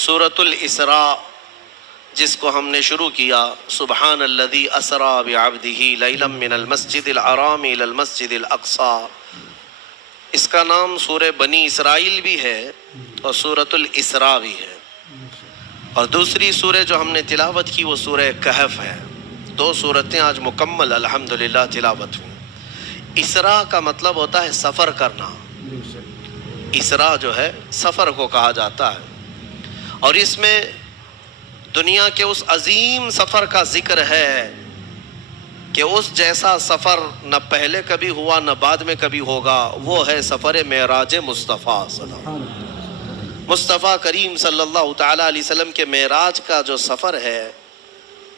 سورۃ الاسراء جس کو ہم نے شروع کیا، سبحان الذی اسری بعبدہ لیلا من المسجد الحرام الی المسجد الاقصی، اس کا نام سورہ بنی اسرائیل بھی ہے اور سورۃ الاسراء بھی ہے۔ اور دوسری سورہ جو ہم نے تلاوت کی وہ سورہ کہف ہے۔ دو سورتیں آج مکمل الحمدللہ تلاوت ہوئی۔ اسراء کا مطلب ہوتا ہے سفر کرنا۔ اسراء جو ہے سفر کو کہا جاتا ہے، اور اس میں دنیا کے اس عظیم سفر کا ذکر ہے کہ اس جیسا سفر نہ پہلے کبھی ہوا نہ بعد میں کبھی ہوگا، وہ ہے سفر معراج مصطفیٰ صلی اللہ علیہ وسلم۔ مصطفیٰ کریم صلی اللہ تعالیٰ علیہ وسلم کے معراج کا جو سفر ہے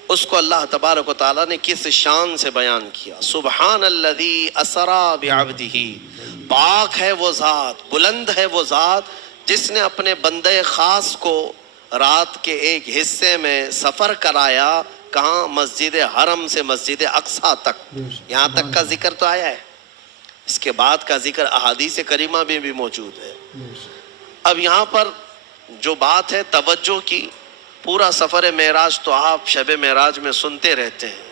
اس کو اللہ تبارک و تعالیٰ نے کس شان سے بیان کیا۔ سبحان الذی اسری بعبدہ، پاک ہے وہ ذات، بلند ہے وہ ذات جس نے اپنے بندے خاص کو رات کے ایک حصے میں سفر کرایا۔ کہاں؟ مسجد حرم سے مسجد اقصیٰ تک۔ یہاں تک کا ذکر تو آیا ہے، اس کے بعد کا ذکر احادیث کریمہ میں بھی موجود ہے۔ اب یہاں پر جو بات ہے توجہ کی، پورا سفر معراج تو آپ شب معراج میں سنتے رہتے ہیں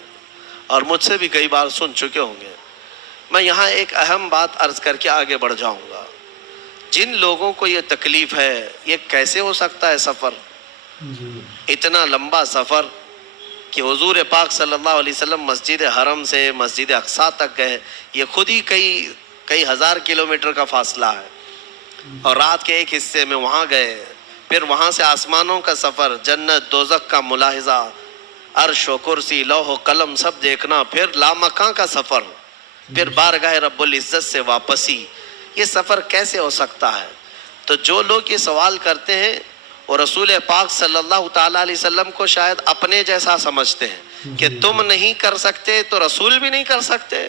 اور مجھ سے بھی کئی بار سن چکے ہوں گے۔ میں یہاں ایک اہم بات عرض کر کے آگے بڑھ جاؤں گا۔ جن لوگوں کو یہ تکلیف ہے، یہ کیسے ہو سکتا ہے سفر؟ اتنا لمبا سفر کہ حضور پاک صلی اللہ علیہ وسلم مسجد حرم سے مسجد اقصیٰ تک گئے، یہ خود ہی کئی ہزار کلومیٹر کا فاصلہ ہے، اور رات کے ایک حصے میں وہاں گئے، پھر وہاں سے آسمانوں کا سفر، جنت دوزخ کا ملاحظہ، عرش و کرسی لوح و قلم سب دیکھنا، پھر لامکاں کا سفر، پھر بارگاہ رب العزت سے واپسی۔ یہ سفر کیسے ہو سکتا ہے؟ تو جو لوگ یہ سوال کرتے ہیں وہ رسول پاک صلی اللہ تعالیٰ علیہ وسلم کو شاید اپنے جیسا سمجھتے ہیں کہ تم نہیں کر سکتے تو رسول بھی نہیں کر سکتے۔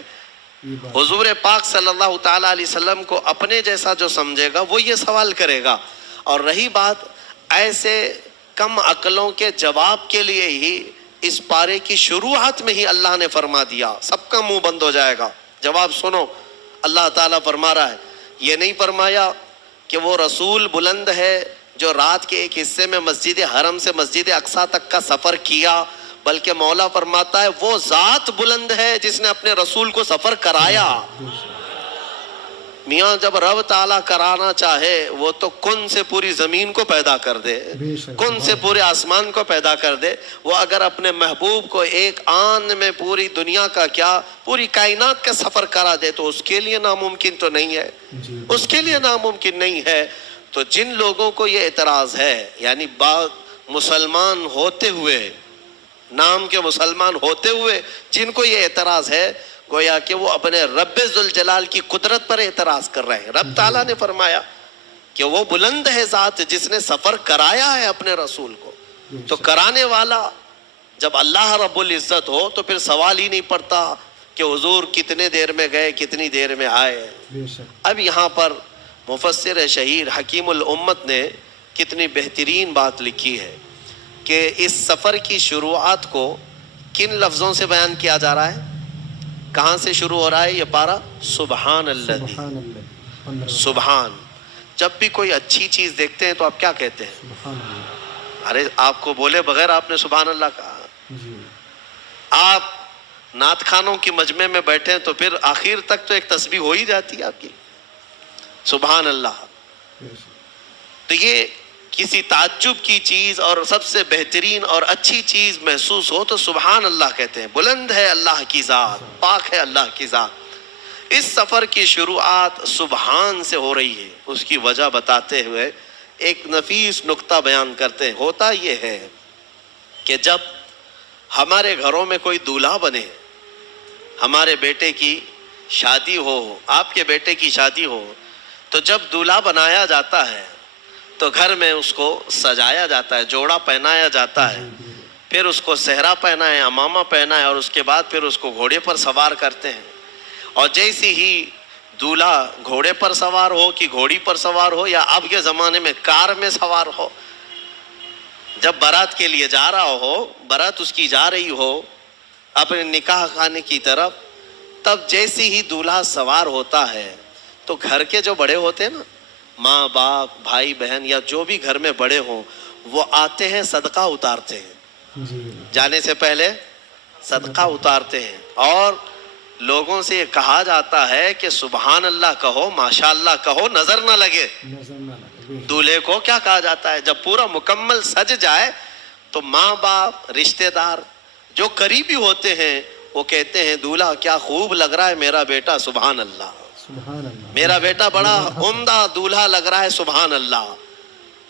حضور پاک صلی اللہ تعالیٰ علیہ وسلم کو اپنے جیسا جو سمجھے گا وہ یہ سوال کرے گا۔ اور رہی بات ایسے کم عقلوں کے جواب کے لیے ہی اس پارے کی شروعات میں ہی اللہ نے فرما دیا، سب کا منہ بند ہو جائے گا۔ جواب سنو، اللہ تعالیٰ فرما رہا ہے، یہ نہیں فرمایا کہ وہ رسول بلند ہے جو رات کے ایک حصے میں مسجد حرم سے مسجد اقصیٰ تک کا سفر کیا، بلکہ مولا فرماتا ہے وہ ذات بلند ہے جس نے اپنے رسول کو سفر کرایا۔ میاں جب رب تعالیٰ کرانا چاہے وہ تو کن سے پوری زمین کو پیدا کر دے، کن سے پورے آسمان کو پیدا کر دے۔ وہ اگر اپنے محبوب کو ایک آن میں پوری دنیا کا کیا پوری کائنات کا سفر کرا دے تو اس کے لیے ناممکن تو نہیں ہے، اس کے لیے ناممکن نہیں ہے۔ تو جن لوگوں کو یہ اعتراض ہے، یعنی مسلمان ہوتے ہوئے، نام کے مسلمان ہوتے ہوئے جن کو یہ اعتراض ہے، گویا کہ وہ اپنے رب ذوالجلال کی قدرت پر اعتراض کر رہے ہیں۔ رب تعالیٰ نے فرمایا کہ وہ بلند ہے ذات جس نے سفر کرایا ہے اپنے رسول کو، تو کرانے والا جب اللہ رب العزت ہو تو پھر سوال ہی نہیں پڑتا کہ حضور کتنے دیر میں گئے کتنی دیر میں آئے۔ اب یہاں پر مفسر شہیر حکیم الامت نے کتنی بہترین بات لکھی ہے کہ اس سفر کی شروعات کو کن لفظوں سے بیان کیا جا رہا ہے؟ کہاں سے شروع ہو رہا ہے یہ پارہ؟ سبحان اللہ۔ سبحان، جب بھی کوئی اچھی چیز دیکھتے ہیں تو آپ کیا کہتے ہیں؟ ارے آپ کو بولے بغیر آپ نے سبحان اللہ کہا۔ آپ نعت خانوں کی مجمع میں بیٹھے تو پھر آخر تک تو ایک تسبیح ہو ہی جاتی ہے آپ کی، سبحان اللہ۔ تو یہ کسی تعجب کی چیز اور سب سے بہترین اور اچھی چیز محسوس ہو تو سبحان اللہ کہتے ہیں۔ بلند ہے اللہ کی ذات، پاک ہے اللہ کی ذات۔ اس سفر کی شروعات سبحان سے ہو رہی ہے، اس کی وجہ بتاتے ہوئے ایک نفیس نکتہ بیان کرتے ہیں۔ ہوتا یہ ہے کہ جب ہمارے گھروں میں کوئی دولہا بنے، ہمارے بیٹے کی شادی ہو، آپ کے بیٹے کی شادی ہو، تو جب دولہا بنایا جاتا ہے تو گھر میں اس کو سجایا جاتا ہے، جوڑا پہنایا جاتا ہے، پھر اس کو صحرا پہنائے، امامہ پہنائے، اور اس کے بعد پھر اس کو گھوڑے پر سوار کرتے ہیں۔ اور جیسی ہی دولہا گھوڑے پر سوار ہو کہ گھوڑی پر سوار ہو، یا اب کے زمانے میں کار میں سوار ہو، جب بارات کے لیے جا رہا ہو، بارات اس کی جا رہی ہو اپنے نکاح خانے کی طرف، تب جیسی ہی دولہا سوار ہوتا ہے تو گھر کے جو بڑے ہوتے ہیں نا، ماں باپ بھائی بہن یا جو بھی گھر میں بڑے ہوں، وہ آتے ہیں صدقہ اتارتے ہیں، جی جانے سے پہلے صدقہ اتارتے ہیں، اور لوگوں سے یہ کہا جاتا ہے کہ سبحان اللہ کہو، ماشاء اللہ کہو، نظر نہ لگے۔ نظر نہ لگے، بے شک۔ دولہے کو کیا کہا جاتا ہے؟ جب پورا مکمل سج جائے تو ماں باپ، رشتہ دار جو قریبی ہوتے ہیں وہ کہتے ہیں دولہا کیا خوب لگ رہا ہے میرا بیٹا، سبحان اللہ، سبحان اللہ، میرا بیٹا بڑا عمدہ دولہا لگ رہا ہے، سبحان اللہ۔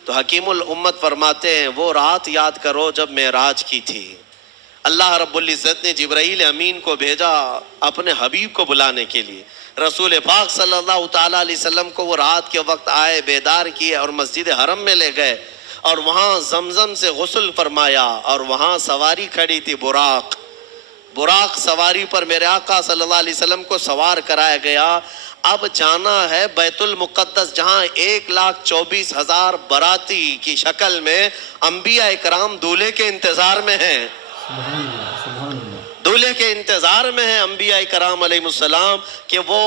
تو حکیم الامت فرماتے ہیں وہ رات یاد کرو جب معراج کی تھی، اللہ رب العزت نے جبرائیل امین کو بھیجا اپنے حبیب کو بلانے کے لیے۔ رسول پاک صلی اللہ تعالیٰ علیہ وسلم کو وہ رات کے وقت آئے، بیدار کیے اور مسجد حرم میں لے گئے، اور وہاں زمزم سے غسل فرمایا، اور وہاں سواری کھڑی تھی براق، براق سواری پر میرے آقا صلی اللہ علیہ وسلم کو سوار کرایا گیا۔ اب جانا ہے بیت المقدس، جہاں 1,24,000 باراتی کی شکل میں انبیاء اکرام دولہے کے انتظار میں ہیں، سبحان اللہ، سبحان اللہ، دولہے کے انتظار میں ہیں انبیاء کرام علیہ السلام کہ وہ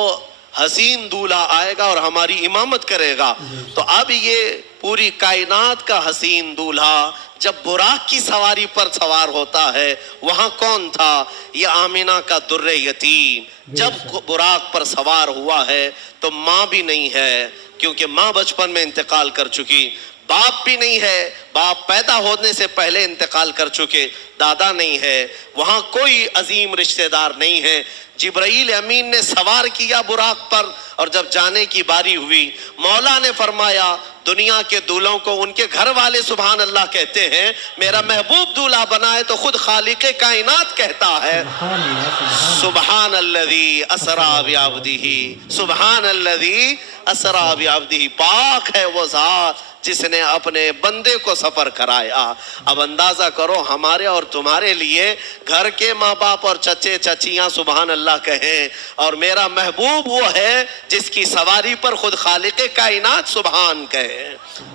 حسین دولہا آئے گا اور ہماری امامت کرے گا۔ تو اب یہ پوری کائنات کا حسین دولہا جب براق کی سواری پر سوار ہوتا ہے، وہاں کون تھا؟ یہ آمینہ کا در یتیم جب براق پر سوار ہوا ہے تو ماں بھی نہیں ہے، کیونکہ ماں بچپن میں انتقال کر چکی، باپ بھی نہیں ہے، باپ پیدا ہونے سے پہلے انتقال کر چکے، دادا نہیں ہے، وہاں کوئی عظیم رشتہ دار نہیں ہے۔ جبرائیل امین نے سوار کیا براق پر، اور جب جانے کی باری ہوئی مولا نے فرمایا دنیا کے دولہوں کو ان کے گھر والے سبحان اللہ کہتے ہیں، میرا محبوب دولہا بنائے تو خود خالق کائنات کہتا ہے سبحان اللہ، سبحان الذی اسری بعبدہ، سبحان الذی اسری بعبدہ، پاک ہے وہ ذات جس نے اپنے بندے کو سفر کرایا۔ اب اندازہ کرو ہمارے اور تمہارے لیے گھر کے ماں باپ اور چچے چچیاں سبحان اللہ کہیں، اور میرا محبوب وہ ہے جس کی سواری پر خود خالق کائنات سبحان کہے،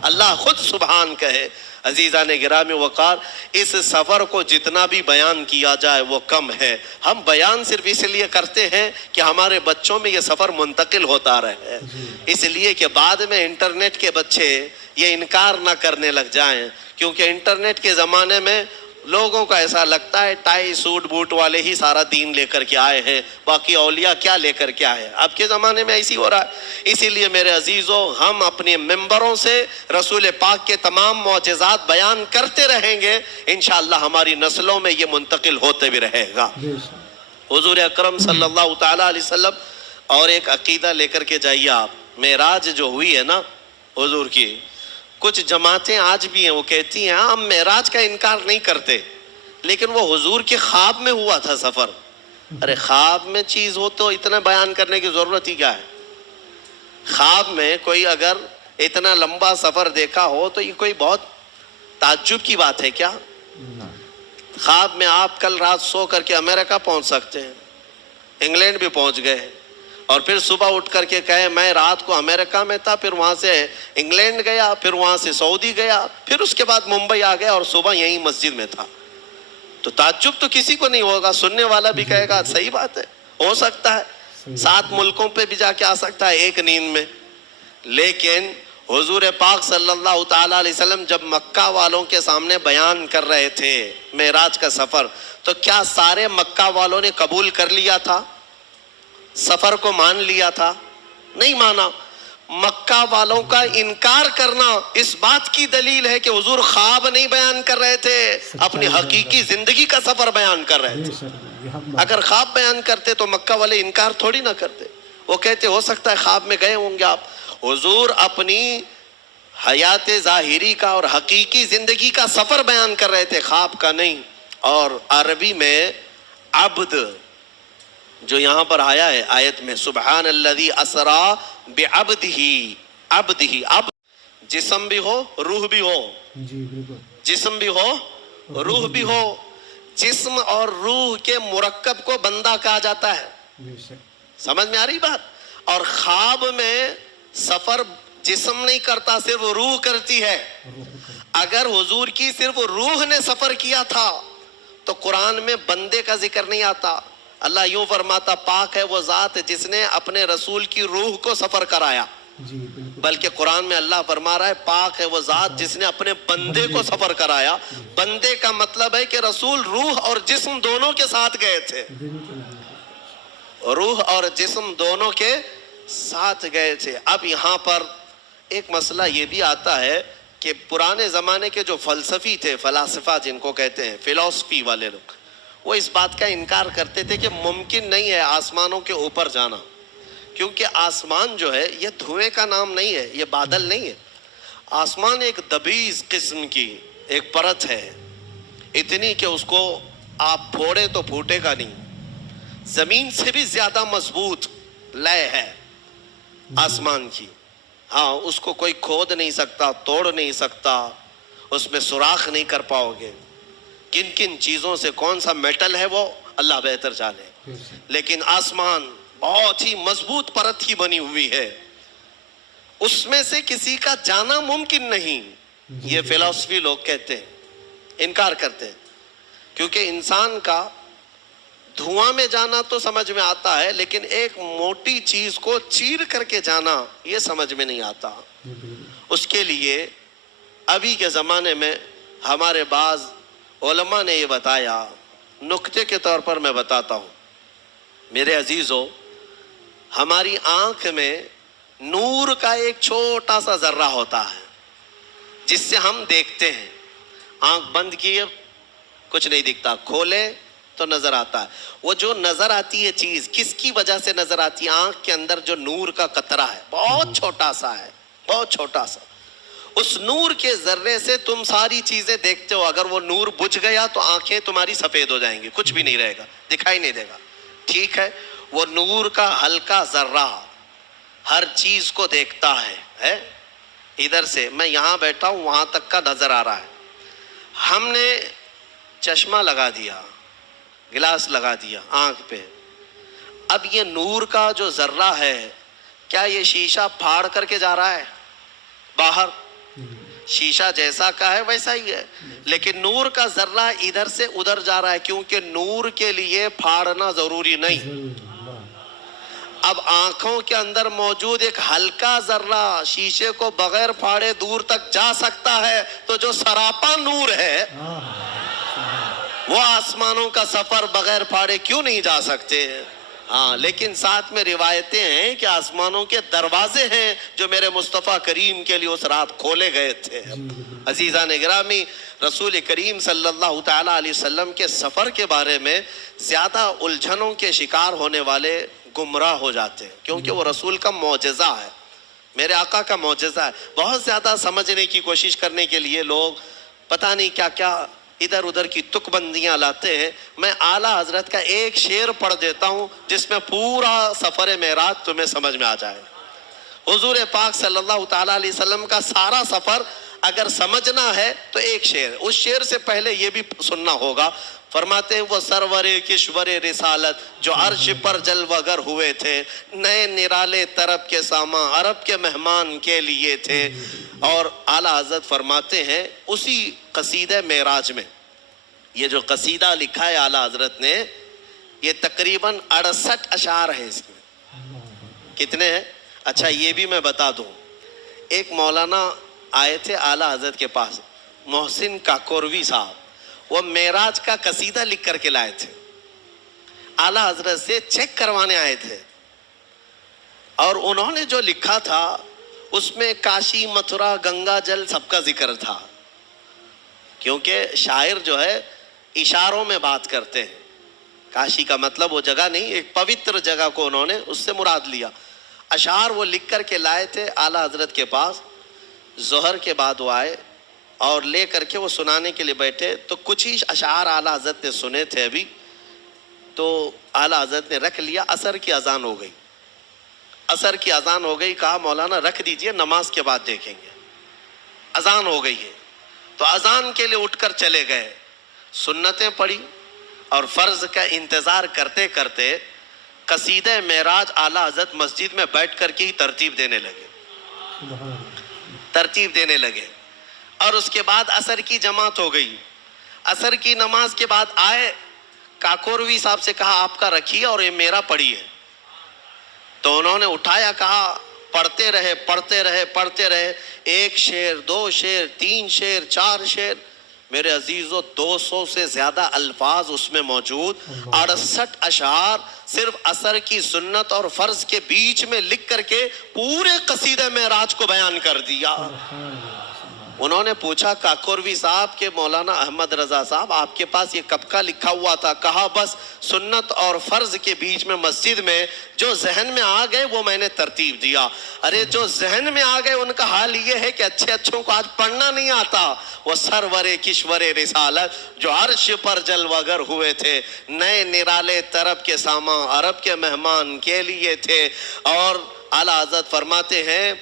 اللہ خود سبحان کہے۔ عزیزان گرامی وقار، اس سفر کو جتنا بھی بیان کیا جائے وہ کم ہے۔ ہم بیان صرف اس لیے کرتے ہیں کہ ہمارے بچوں میں یہ سفر منتقل ہوتا رہے، اس لیے کہ بعد میں انٹرنیٹ کے بچے یہ انکار نہ کرنے لگ جائیں، کیونکہ انٹرنیٹ کے زمانے میں لوگوں کو ایسا لگتا ہے ٹائی سوٹ بوٹ والے ہی سارا دین لے کر کے آئے ہیں، باقی اولیاء کیا لے کر کے آئے ہیں۔ اب کے زمانے میں ایسی ہو رہا ہے۔ اسی لیے میرے عزیزوں، ہم اپنے ممبروں سے رسول پاک کے تمام معجزات بیان کرتے رہیں گے، انشاءاللہ ہماری نسلوں میں یہ منتقل ہوتے بھی رہے گا۔ بے شک۔ حضور اکرم صلی اللہ تعالیٰ علیہ وسلم، اور ایک عقیدہ لے کر کے جائیے آپ، معراج جو ہوئی ہے نا حضور کی، کچھ جماعتیں آج بھی ہیں وہ کہتی ہیں ہم معراج کا انکار نہیں کرتے، لیکن وہ حضور کے خواب میں ہوا تھا سفر۔ ارے خواب میں چیز ہو تو اتنا بیان کرنے کی ضرورت ہی کیا ہے؟ خواب میں کوئی اگر اتنا لمبا سفر دیکھا ہو تو یہ کوئی بہت تعجب کی بات ہے کیا؟ خواب میں آپ کل رات سو کر کے امریکہ پہنچ سکتے ہیں، انگلینڈ بھی پہنچ گئے، اور پھر صبح اٹھ کر کے کہے میں رات کو امریکہ میں تھا، پھر وہاں سے انگلینڈ گیا، پھر وہاں سے سعودی گیا، پھر اس کے بعد ممبئی آ گیا اور صبح یہیں مسجد میں تھا۔ تو تعجب تو کسی کو نہیں ہوگا، سننے والا بھی کہے گا صحیح بات ہے، ہو سکتا ہے 7 ملکوں پہ بھی جا کے آ سکتا ہے ایک نیند میں۔ لیکن حضور پاک صلی اللہ تعالیٰ علیہ وسلم جب مکہ والوں کے سامنے بیان کر رہے تھے معراج کا سفر، تو کیا سارے مکہ والوں نے قبول کر لیا تھا؟ سفر کو مان لیا تھا؟ نہیں مانا۔ مکہ والوں کا انکار کرنا اس بات کی دلیل ہے کہ حضور خواب نہیں بیان کر رہے تھے، اپنی حقیقی زندگی کا سفر بیان کر رہے تھے۔ اگر خواب بیان کرتے تو مکہ والے انکار تھوڑی نہ کرتے، وہ کہتے ہو سکتا ہے خواب میں گئے ہوں گے آپ۔ حضور اپنی حیات ظاہری کا اور حقیقی زندگی کا سفر بیان کر رہے تھے، خواب کا نہیں۔ اور عربی میں عبد جو یہاں پر آیا ہے آیت میں، سبحان الذی اسرا بعبدہ، عبدہ، عبد جسم بھی ہو روح بھی ہو، جی بالکل، جسم بھی ہو روح بھی ہو، جسم اور روح کے مرکب کو بندہ کہا جاتا ہے۔ بے شک، سمجھ میں آ رہی بات؟ اور خواب میں سفر جسم نہیں کرتا، صرف روح کرتی ہے۔ اگر حضور کی صرف روح نے سفر کیا تھا تو قرآن میں بندے کا ذکر نہیں آتا۔ اللہ یوں فرماتا پاک ہے وہ ذات جس نے اپنے رسول کی روح کو سفر کرایا۔ جی بالکل بلکہ قرآن میں اللہ فرما رہا ہے پاک ہے وہ ذات جس نے اپنے بندے کو سفر کرایا. بندے کا مطلب ہے کہ رسول روح اور جسم دونوں کے ساتھ گئے تھے. بالکل روح اور جسم دونوں کے ساتھ گئے تھے. اب یہاں پر ایک مسئلہ یہ بھی آتا ہے کہ پرانے زمانے کے جو فلسفی تھے, فلاسفہ جن کو کہتے ہیں, فلسفی والے لوگ, وہ اس بات کا انکار کرتے تھے کہ ممکن نہیں ہے آسمانوں کے اوپر جانا, کیونکہ آسمان جو ہے یہ دھوئیں کا نام نہیں ہے, یہ بادل نہیں ہے. آسمان ایک دبیز قسم کی ایک پرت ہے, اتنی کہ اس کو آپ پھوڑے تو پھوٹے گا نہیں. زمین سے بھی زیادہ مضبوط لے ہے آسمان کی. ہاں, اس کو کوئی کھود نہیں سکتا, توڑ نہیں سکتا, اس میں سوراخ نہیں کر پاؤ گے. کن کن چیزوں سے کون سا میٹل ہے وہ اللہ بہتر جانے, لیکن آسمان بہت ہی مضبوط پرت کی بنی ہوئی ہے, اس میں سے کسی کا جانا ممکن نہیں. یہ فلسفی لوگ کہتے ہیں, انکار کرتے ہیں, کیونکہ انسان کا دھواں میں جانا تو سمجھ میں آتا ہے, لیکن ایک موٹی چیز کو چیر کر کے جانا یہ سمجھ میں نہیں آتا. اس کے لیے ابھی کے زمانے میں ہمارے بعض علماء نے یہ بتایا, نکتے کے طور پر میں بتاتا ہوں. میرے عزیزو, ہماری آنکھ میں نور کا ایک چھوٹا سا ذرہ ہوتا ہے جس سے ہم دیکھتے ہیں. آنکھ بند کیے کچھ نہیں دکھتا, کھولے تو نظر آتا ہے. وہ جو نظر آتی ہے چیز کس کی وجہ سے نظر آتی ہے؟ آنکھ کے اندر جو نور کا قطرہ ہے, بہت چھوٹا سا ہے, بہت چھوٹا سا. اس نور کے ذرے سے تم ساری چیزیں دیکھتے ہو. اگر وہ نور بجھ گیا تو آنکھیں تمہاری سفید ہو جائیں گی, کچھ بھی نہیں رہے گا, دکھائی نہیں دے گا. ٹھیک ہے, وہ نور کا ہلکا ذرہ ہر چیز کو دیکھتا ہے. ادھر سے میں یہاں بیٹھا ہوں, وہاں تک کا نظر آ رہا ہے. ہم نے چشمہ لگا دیا, گلاس لگا دیا آنکھ پہ. اب یہ نور کا جو ذرہ ہے, کیا یہ شیشہ پھاڑ کر کے جا رہا ہے باہر؟ شیشہ جیسا کا ہے ویسا ہی ہے, لیکن نور کا ذرہ ادھر سے ادھر جا رہا ہے, کیونکہ نور کے لیے پھاڑنا ضروری نہیں. اب آنکھوں کے اندر موجود ایک ہلکا ذرہ شیشے کو بغیر پھاڑے دور تک جا سکتا ہے, تو جو سراپا نور ہے وہ آسمانوں کا سفر بغیر پھاڑے کیوں نہیں جا سکتے؟ ہاں, لیکن ساتھ میں روایتیں ہیں کہ آسمانوں کے دروازے ہیں جو میرے مصطفیٰ کریم کے لیے اس رات کھولے گئے تھے. عزیزان گرامی, رسول کریم صلی اللہ تعالیٰ علیہ وسلم کے سفر کے بارے میں زیادہ الجھنوں کے شکار ہونے والے گمراہ ہو جاتے ہیں, کیونکہ وہ رسول کا معجزہ ہے, میرے آقا کا معجزہ ہے. بہت زیادہ سمجھنے کی کوشش کرنے کے لیے لوگ پتہ نہیں کیا کیا ادھر ادھر کی تک بندیاں لاتے ہیں. میں اعلیٰ حضرت کا ایک شعر پڑھ دیتا ہوں جس میں پورا سفر معراج تمہیں سمجھ میں آ جائے. حضور پاک صلی اللہ تعالیٰ علیہ وسلم کا سارا سفر اگر سمجھنا ہے تو ایک شعر, اس شعر سے پہلے یہ بھی سننا ہوگا. فرماتے ہیں وہ سرور کشور رسالت جو عرش پر جلوگر ہوئے تھے, نئے نرالے طرب کے ساما عرب کے مہمان کے لیے تھے. اور اعلیٰ حضرت فرماتے ہیں اسی قصیدہ معراج میں, یہ جو قصیدہ لکھا ہے اعلیٰ حضرت نے, یہ تقریباً 68 اشعار ہیں. اس میں کتنے ہیں؟ اچھا یہ بھی میں بتا دوں, ایک مولانا آئے تھے اعلیٰ حضرت کے پاس, محسن کاکوروی صاحب, وہ معراج کا قصیدہ لکھ کر کے لائے تھے. اعلیٰ حضرت سے چیک کروانے آئے تھے, اور انہوں نے جو لکھا تھا اس میں کاشی متھرا گنگا جل سب کا ذکر تھا, کیونکہ شاعر جو ہے اشاروں میں بات کرتے ہیں. کاشی کا مطلب وہ جگہ نہیں, ایک پوتر جگہ کو انہوں نے اس سے مراد لیا. اشعار وہ لکھ کر کے لائے تھے اعلیٰ حضرت کے پاس. ظہر کے بعد وہ آئے اور لے کر کے وہ سنانے کے لیے بیٹھے, تو کچھ ہی اشعار اعلیٰ حضرت نے سنے تھے ابھی, تو اعلیٰ حضرت نے رکھ لیا. عصر کی اذان ہو گئی, عصر کی اذان ہو گئی, کہا مولانا رکھ دیجئے, نماز کے بعد دیکھیں گے. اذان ہو گئی ہے تو اذان کے لیے اٹھ کر چلے گئے, سنتیں پڑھی اور فرض کا انتظار کرتے کرتے قصیدہ معراج اعلیٰ حضرت مسجد میں بیٹھ کر کے ہی ترتیب دینے لگے. اور اس کے بعد عصر کی جماعت ہو گئی. عصر کی نماز کے بعد آئے, کاکوروی صاحب سے کہا آپ کا رکھیے اور یہ میرا پڑھیے. تو انہوں نے اٹھایا, کہا پڑھتے رہے، ایک شعر، دو شعر، تین شعر، چار شعر، میرے عزیزو 200 سے زیادہ الفاظ اس میں موجود، 68 اشعار صرف عصر کی سنت اور فرض کے بیچ میں لکھ کر کے پورے قصیدہ معراج کو بیان کر دیا۔ انہوں نے پوچھا کاکوروی صاحب کہ مولانا احمد رضا صاحب آپ کے پاس یہ کب کا لکھا ہوا تھا؟ کہا بس سنت اور فرض کے بیچ میں مسجد میں جو ذہن میں آ گئے وہ میں نے ترتیب دیا۔ ارے جو ذہن میں آ گئے ان کا حال یہ ہے کہ اچھوں کو آج پڑھنا نہیں آتا۔ وہ سرور کشور رسالت جو عرش پر جلوگر ہوئے تھے، نئے نرالے طرب کے سامان عرب کے مہمان کے لیے تھے، اور اعلیٰ حضرت فرماتے ہیں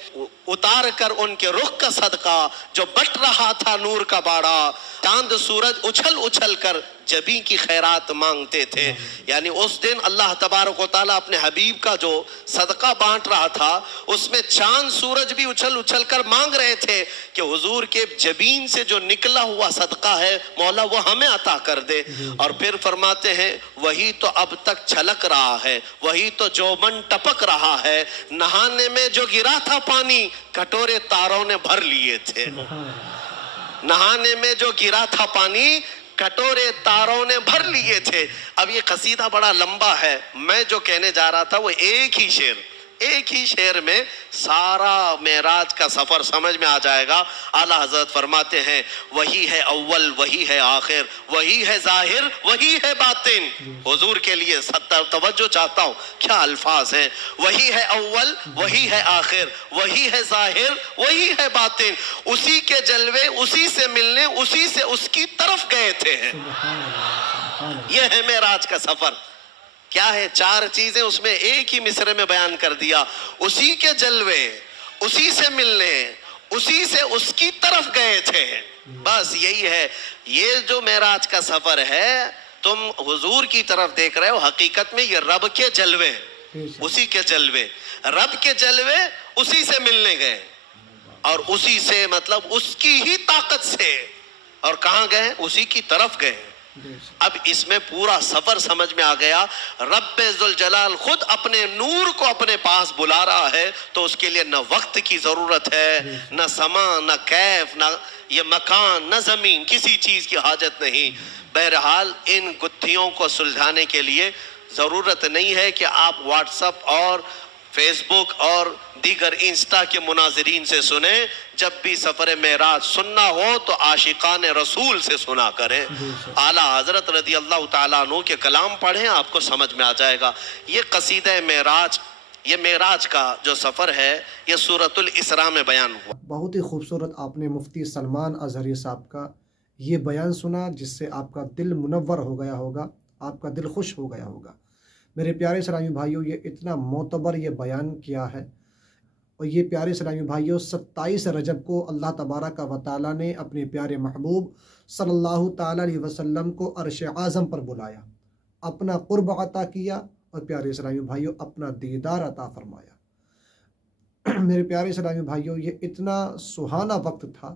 اتار کر ان کے رخ کا صدقہ جو بٹ رہا تھا نور کا باڑا، چاند سورج اچھل کر جبیں کی خیرات مانگتے تھے۔ یعنی اس دن اللہ تبارک و تعالیٰ اپنے حبیب کا جو صدقہ بانٹ رہا تھا اس میں چاند سورج بھی اچھل کر مانگ رہے تھے کہ حضور کے جبین سے جو نکلا ہوا صدقہ ہے مولا وہ ہمیں عطا کر دے۔ اور پھر فرماتے ہیں وہی تو اب تک چھلک رہا ہے، وہی تو جوبن ٹپک رہا ہے، نہانے میں جو گرا تھا پانی کٹورے تاروں نے بھر لیے تھے۔ نہانے میں جو گرا تھا پانی کٹورے تاروں نے بھر لیے تھے۔ اب یہ قصیدہ بڑا لمبا ہے، میں جو کہنے جا رہا تھا وہ ایک ہی شعر میں سارا معراج کا سفر سمجھ میں آ جائے گا۔ اعلیٰ حضرت فرماتے ہیں وہی ہے اول، وہی ہے آخر، وہی ہے ظاہر، وہی ہے باطن۔ حضور کے لیے توجہ چاہتا ہوں، کیا الفاظ ہیں۔ وہی ہے اول، وہی ہے آخر، وہی ہے ظاہر، وہی ہے باطن، اسی کے جلوے اسی سے ملنے اسی سے اس کی طرف گئے تھے۔ یہ ہے معراج کا سفر۔ کیا ہے؟ 4 چیزیں اس میں ایک ہی مصرے میں بیان کر دیا۔ اسی کے جلوے، اسی سے ملنے، اسی سے اس کی طرف گئے تھے۔ بس یہی ہے۔ یہ جو معراج کا سفر ہے تم حضور کی طرف دیکھ رہے ہو، حقیقت میں یہ رب کے جلوے، اسی کے جلوے، رب کے جلوے اسی سے ملنے گئے، اور اسی سے مطلب اس کی ہی طاقت سے، اور کہاں گئے؟ اسی کی طرف گئے۔ اب اس میں پورا سفر سمجھ میں آ گیا۔ رب ذوالجلال خود اپنے نور کو اپنے پاس بلا رہا ہے، تو اس کے لیے نہ وقت کی ضرورت ہے، نہ زمان، نہ کیف، نہ یہ مکان، نہ زمین، کسی چیز کی حاجت نہیں۔ بہرحال ان گتھیوں کو سلجھانے کے لیے ضرورت نہیں ہے کہ آپ واٹس ایپ اور فیس بک اور دیگر انسٹا کے مناظرین سے سنیں۔ جب بھی سفر معراج سننا ہو تو عاشقان رسول سے سنا کریں۔ اعلیٰ حضرت رضی اللہ تعالیٰ عنہ کے کلام پڑھیں، آپ کو سمجھ میں آ جائے گا۔ یہ قصیدہ معراج، یہ معراج کا جو سفر ہے یہ سورۃ الاسراء میں بیان ہوا۔ بہت ہی خوبصورت آپ نے مفتی سلمان اظہری صاحب کا یہ بیان سنا، جس سے آپ کا دل منور ہو گیا ہوگا، آپ کا دل خوش ہو گیا ہوگا۔ میرے پیارے اسلامی بھائیوں، یہ اتنا معتبر یہ بیان کیا ہے، اور یہ پیارے اسلامی بھائیوں 27 رجب کو اللہ تبارک و تعالیٰ نے اپنے پیارے محبوب صلی اللہ تعالیٰ علیہ وسلم کو عرش اعظم پر بلایا، اپنا قرب عطا کیا، اور پیارے اسلامی بھائیوں اپنا دیدار عطا فرمایا۔ میرے پیارے اسلامی بھائیوں، یہ اتنا سہانا وقت تھا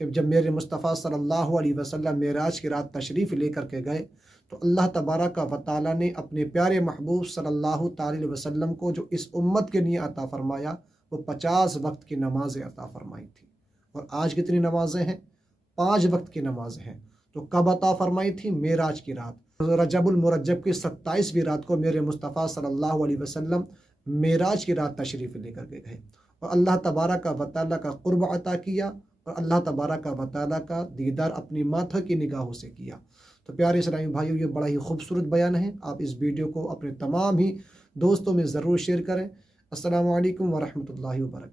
کہ جب میرے مصطفیٰ صلی اللہ علیہ وسلم معراج کی رات تشریف لے کر کے گئے، تو اللہ تبارک و تعالیٰ نے اپنے پیارے محبوب صلی اللہ تعالی علیہ وسلم کو جو اس امت کے لیے عطا فرمایا وہ 50 وقت کی نمازیں عطا فرمائی تھی۔ اور آج کتنی نمازیں ہیں؟ 5 وقت کی نمازیں ہیں۔ تو کب عطا فرمائی تھی؟ معراج کی رات، رجب المرجب کی 27ویں رات کو میرے مصطفیٰ صلی اللہ علیہ وسلم معراج کی رات تشریف لے کر کے گئے، اور اللہ تبارک و تعالیٰ کا قرب عطا کیا، اور اللہ تبارک و تعالیٰ کا دیدار اپنی ماتھ کی نگاہوں سے کیا۔ تو پیارے اسلامی بھائیوں، یہ بڑا ہی خوبصورت بیان ہے۔ آپ اس ویڈیو کو اپنے تمام ہی دوستوں میں ضرور شیئر کریں۔ السلام علیکم ورحمۃ اللہ وبرکاتہ۔